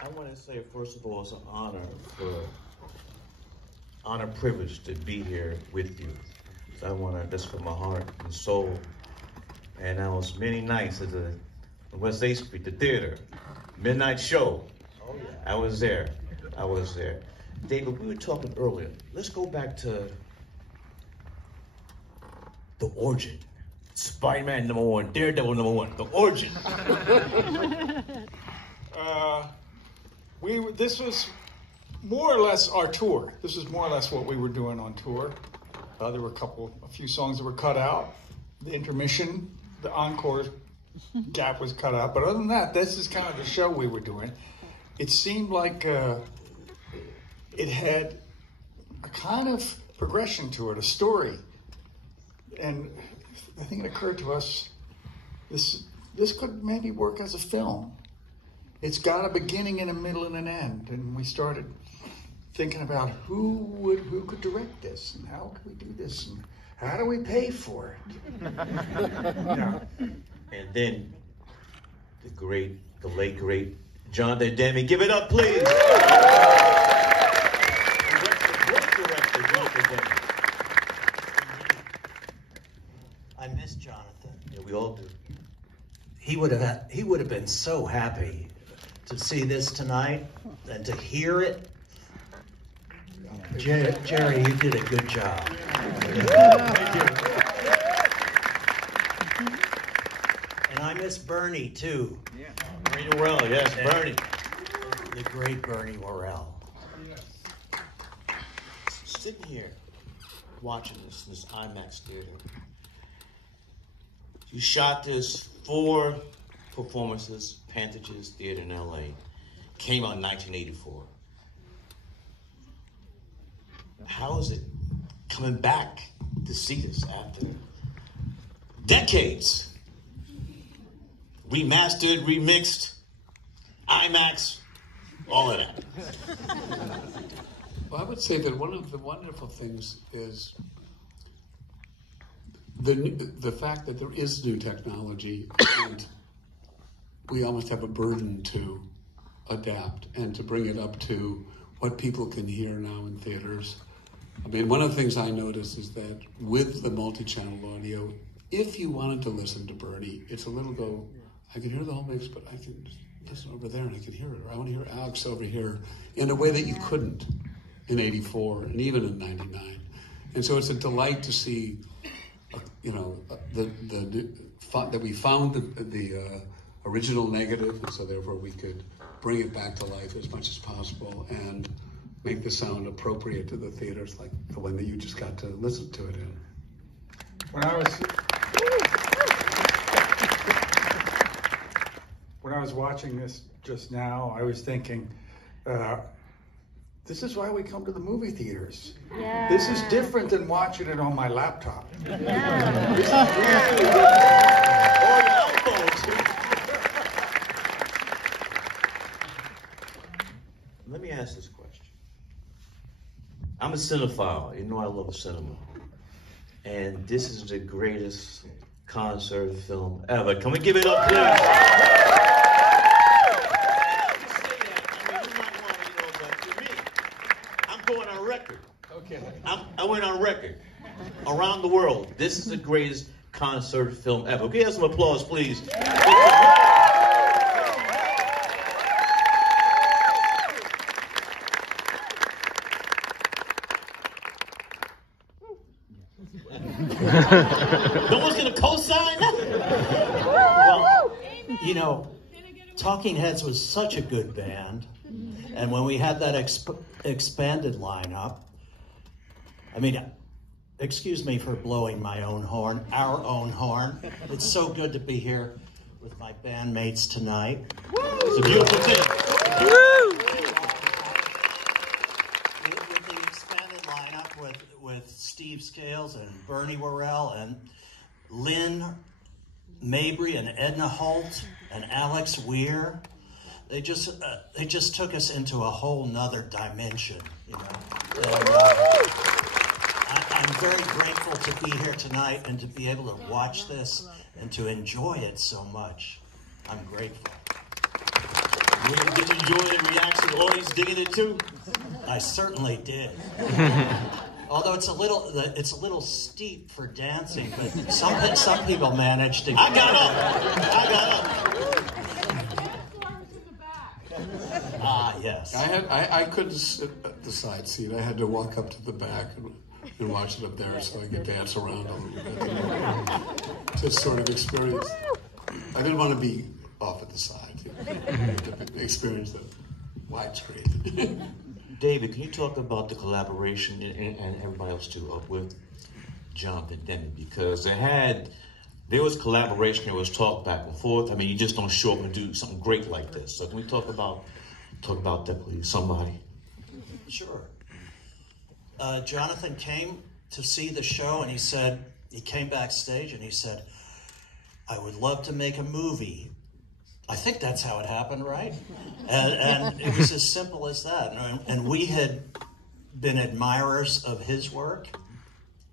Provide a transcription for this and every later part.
I want to say, first of all, it's an honor, privilege to be here with you. So I want to, that's from my heart and soul. And I was many nights at the West 8th Street, the theater, midnight show. Oh, yeah. I was there. David, we were talking earlier. Let's go back to the origin. Spider-Man #1, Daredevil #1, the origin. This was more or less our tour. This was more or less what we were doing on tour. There were a few songs that were cut out. The intermission, the encore gap was cut out. But other than that, this is kind of the show we were doing. It seemed like it had a kind of progression to it, a story. And I think it occurred to us, this could maybe work as a film. It's got a beginning and a middle and an end. And we started thinking about who could direct this, and how could we do this, and how do we pay for it? Yeah. And then the late great Jonathan Demme. Give it up, please. Director Jonathan Demme. I miss Jonathan. Yeah, we all do. He would have been so happy to see this tonight and to hear it. Jerry, you did a good job. Thank you. And I miss Bernie, too. Yeah. Bernie Worrell, yes, Bernie. The great Bernie Worrell. Sitting here, watching this IMAX theater. You shot this 4 performances, Pantages Theater in LA. Came out in 1984. How is it coming back to see this after decades? Remastered, remixed, IMAX, all of that. Well, I would say that one of the wonderful things is the fact that there is new technology, and we almost have a burden to adapt and to bring it up to what people can hear now in theaters. I mean, one of the things I noticed is that with the multi-channel audio, if you wanted to listen to Bernie, it's a little I can hear the whole mix, but I can listen over there and I can hear it. Or I want to hear Alex over here in a way that you couldn't in 84 and even in 99. And so it's a delight to see, that we found the original negative, and so therefore we could bring it back to life as much as possible and make the sound appropriate to the theaters, like the one that you just got to listen to it in. When I was watching this just now, I was thinking, this is why we come to the movie theaters. Yeah. This is different than watching it on my laptop. Yeah. This is really different. Let me ask this question. I'm a cinephile. You know I love cinema. And this is the greatest concert film ever. Can we give it up, please? I went on record around the world. This is the greatest concert film ever. Give us some applause, please. No one's gonna co-sign? Well, Talking Heads was such a good band, and when we had that expanded lineup, I mean, excuse me for blowing my own horn, our own horn. It's so good to be here with my bandmates tonight. It's a beautiful thing. With the expanded lineup with Steve Scales and Bernie Worrell and Lynn Mabry and Edna Holt and Alex Weir, they just took us into a whole nother dimension, And, I'm very grateful to be here tonight and to be able to watch this and to enjoy it so much. I'm grateful. Did you enjoy the reaction of the audience digging it too? I certainly did. Although it's a little steep for dancing, but some people manage to. I got up. Ah, yes. I couldn't sit at the side seat. I had to walk up to the back and watch it up there so I could dance around a little bit to sort of experience. I didn't want to be off at the side, to experience the widescreen. David, can you talk about the collaboration and everybody else too with Jonathan Demme? Because there was collaboration, there was talk back and forth. I mean, you just don't show up and do something great like this. So can we talk about that, please? Somebody. Sure. Jonathan came to see the show, and he came backstage and he said, I would love to make a movie. I think that's how it happened, right? And it was as simple as that. And we had been admirers of his work.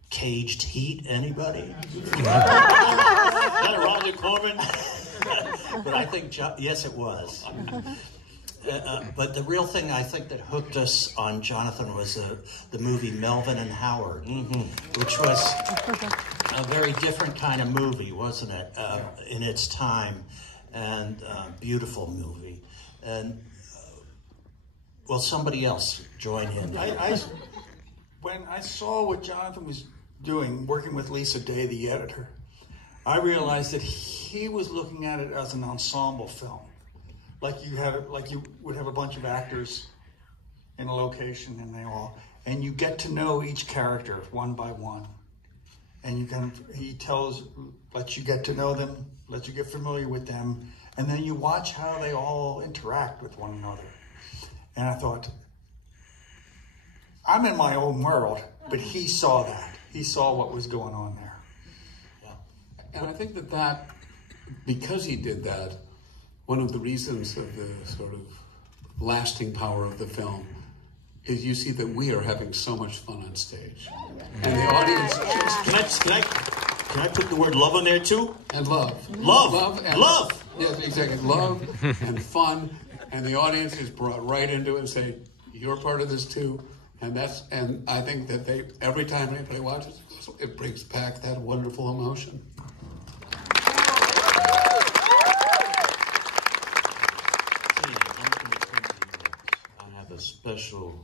Caged Heat, anybody? Is that Roger Corman? But I think, yes, it was. But the real thing I think that hooked us on Jonathan was the movie Melvin and Howard, which was a very different kind of movie, wasn't it, in its time, and beautiful movie. And, well, somebody else join in. When I saw what Jonathan was doing, working with Lisa Day, the editor, I realized that he was looking at it as an ensemble film. Like you would have a bunch of actors in a location, and you get to know each character one by one, and lets you get to know them, lets you get familiar with them, and then you watch how they all interact with one another. And I thought, I'm in my own world, but he saw that. He saw what was going on there. Yeah. And I think that because he did that, one of the reasons of the sort of lasting power of the film is you see that we are having so much fun on stage. And the audience just... Can I put the word love on there too? And love. Love. Love. Yes, exactly. Love and fun. And the audience is brought right into it and say, you're part of this too. And I think that every time anybody watches, it brings back that wonderful emotion. Special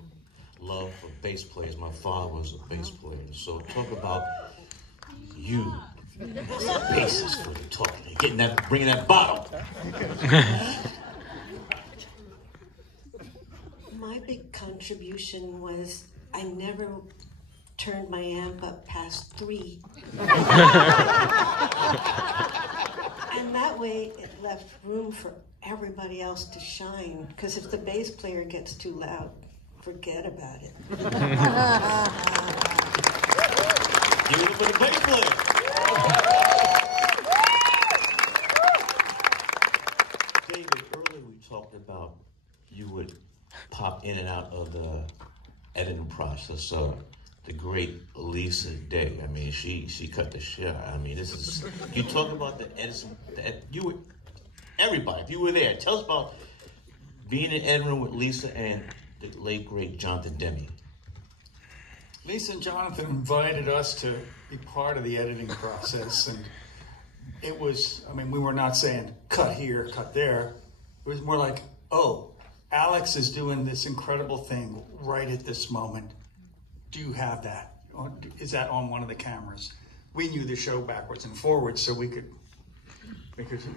love for bass players. My father was a bass player. So talk about you as a bassist for the talking, bringing that bottom. My big contribution was I never turned my amp up past 3. And that way it left room for everybody else to shine, because if the bass player gets too loud, forget about it. Give it up for the bass player. David, earlier we talked about you would pop in and out of the editing process. The great Lisa Day. I mean, she cut the shit. I mean, you talk about the editing. Everybody, if you were there, tell us about being in editing room with Lisa and the late, great Jonathan Demme. Lisa and Jonathan invited us to be part of the editing process, and it was, we were not saying, cut here, cut there. It was more like, oh, Alex is doing this incredible thing right at this moment. Do you have that? Is that on one of the cameras? We knew the show backwards and forwards, so we could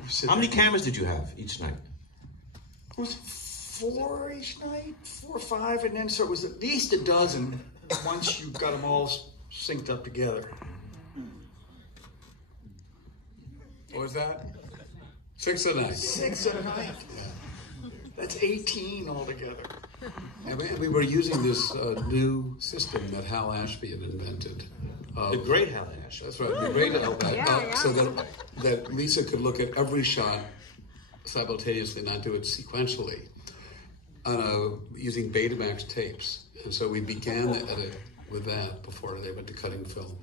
sit. How many cameras did you have each night? It was 4 each night, 4 or 5, and then so it was at least a dozen once you got them all synced up together. What was that? 6 a night. 6 a night. That's 18 altogether. And we were using this new system that Hal Ashby had invented. The great Hal Ashby. That's right, the great Hal Ashby. So that Lisa could look at every shot simultaneously, not do it sequentially, using Betamax tapes. And so we began with that before they went to cutting film.